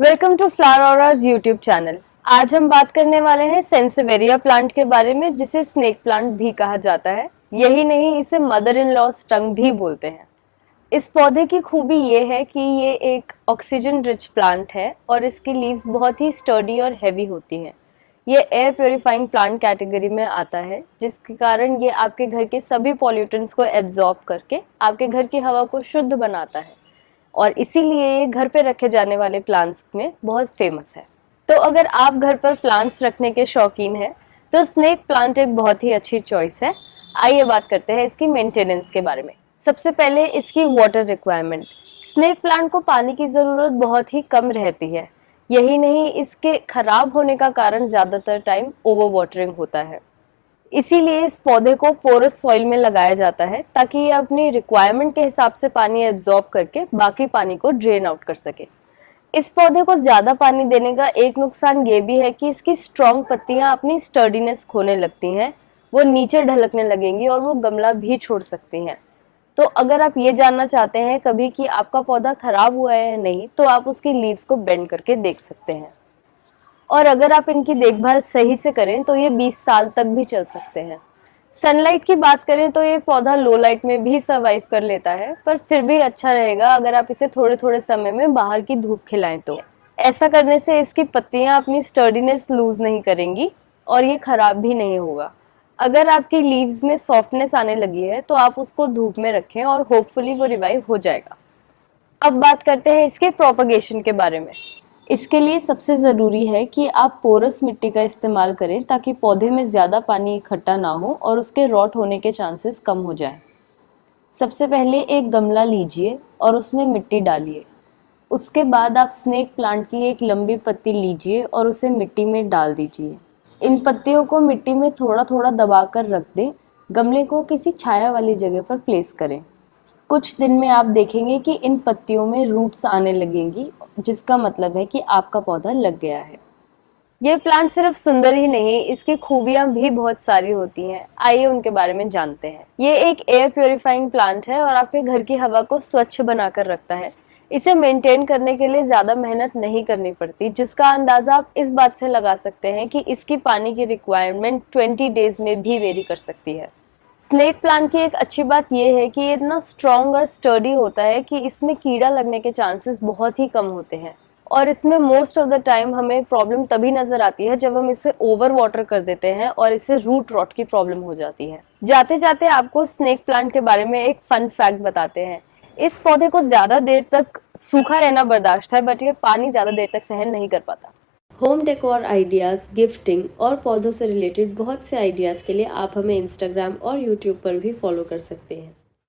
Welcome to Flowraj YouTube channel. आज हम बात करने वाले हैं सेंसेवेरिया प्लांट के बारे में, जिसे स्नेक प्लांट भी कहा जाता है। यही नहीं, इसे मदर इन लॉ स्टंग भी बोलते हैं। इस पौधे की खूबी ये है कि ये एक ऑक्सीजन रिच प्लांट है और इसकी लीव्स बहुत ही स्टर्डी और हैवी होती हैं। ये एयर प्योरीफाइंग प्लांट कैटेगरी में आता है, जिसके कारण ये आपके घर के सभी पॉल्यूटेंट्स को एब्जॉर्ब करके आपके घर की हवा को शुद्ध बनाता है और इसीलिए ये घर पे रखे जाने वाले प्लांट्स में बहुत फेमस है। तो अगर आप घर पर प्लांट्स रखने के शौकीन हैं तो स्नेक प्लांट एक बहुत ही अच्छी चॉइस है। आइए बात करते हैं इसकी मेंटेनेंस के बारे में। सबसे पहले इसकी वाटर रिक्वायरमेंट। स्नेक प्लांट को पानी की ज़रूरत बहुत ही कम रहती है। यही नहीं, इसके खराब होने का कारण ज़्यादातर टाइम ओवर वाटरिंग होता है। इसीलिए इस पौधे को पोरस सॉइल में लगाया जाता है ताकि ये अपनी रिक्वायरमेंट के हिसाब से पानी एब्जॉर्ब करके बाकी पानी को ड्रेन आउट कर सके। इस पौधे को ज्यादा पानी देने का एक नुकसान ये भी है कि इसकी स्ट्रॉन्ग पत्तियां अपनी स्टर्डीनेस खोने लगती हैं, वो नीचे ढलकने लगेंगी और वो गमला भी छोड़ सकती हैं। तो अगर आप ये जानना चाहते हैं कभी कि आपका पौधा खराब हुआ है या नहीं, तो आप उसकी लीव्स को बेंड करके देख सकते हैं। और अगर आप इनकी देखभाल सही से करें तो ये 20 साल तक भी चल सकते हैं। सनलाइट की बात करें तो ये पौधा लो लाइट में भी सर्वाइव कर लेता है, पर फिर भी अच्छा रहेगा अगर आप इसे थोड़े थोड़े समय में बाहर की धूप खिलाएं तो। ऐसा करने से इसकी पत्तियां अपनी स्टर्डीनेस लूज नहीं करेंगी और ये खराब भी नहीं होगा। अगर आपकी लीव्स में सॉफ्टनेस आने लगी है तो आप उसको धूप में रखें और होपफुली वो रिवाइव हो जाएगा। अब बात करते हैं इसके प्रोपगेशन के बारे में। इसके लिए सबसे ज़रूरी है कि आप पोरस मिट्टी का इस्तेमाल करें ताकि पौधे में ज़्यादा पानी इकट्ठा ना हो और उसके रॉट होने के चांसेस कम हो जाएं। सबसे पहले एक गमला लीजिए और उसमें मिट्टी डालिए। उसके बाद आप स्नेक प्लांट की एक लंबी पत्ती लीजिए और उसे मिट्टी में डाल दीजिए। इन पत्तियों को मिट्टी में थोड़ा थोड़ा दबाकर रख दें। गमले को किसी छाया वाली जगह पर प्लेस करें। कुछ दिन में आप देखेंगे कि इन पत्तियों में रूट्स आने लगेंगी, जिसका मतलब है कि आपका पौधा लग गया है। ये प्लांट सिर्फ सुंदर ही नहीं, इसकी खूबियां भी बहुत सारी होती हैं। आइए उनके बारे में जानते हैं। ये एक एयर प्योरीफाइंग प्लांट है और आपके घर की हवा को स्वच्छ बनाकर रखता है। इसे मेंटेन करने के लिए ज्यादा मेहनत नहीं करनी पड़ती, जिसका अंदाजा आप इस बात से लगा सकते हैं कि इसकी पानी की रिक्वायरमेंट 20 डेज में भी वेरी कर सकती है। स्नेक प्लांट की एक अच्छी बात यह है कि ये इतना स्ट्रॉन्ग और स्टर्डी होता है कि इसमें कीड़ा लगने के चांसेस बहुत ही कम होते हैं। और इसमें मोस्ट ऑफ द टाइम हमें प्रॉब्लम तभी नजर आती है जब हम इसे ओवर वाटर कर देते हैं और इससे रूट रॉट की प्रॉब्लम हो जाती है। जाते जाते आपको स्नेक प्लांट के बारे में एक फन फैक्ट बताते हैं। इस पौधे को ज्यादा देर तक सूखा रहना बर्दाश्त है, बट ये पानी ज्यादा देर तक सहन नहीं कर पाता। होम डेकोर आइडियाज़, गिफ्टिंग और पौधों से रिलेटेड बहुत से आइडियाज़ के लिए आप हमें इंस्टाग्राम और यूट्यूब पर भी फॉलो कर सकते हैं।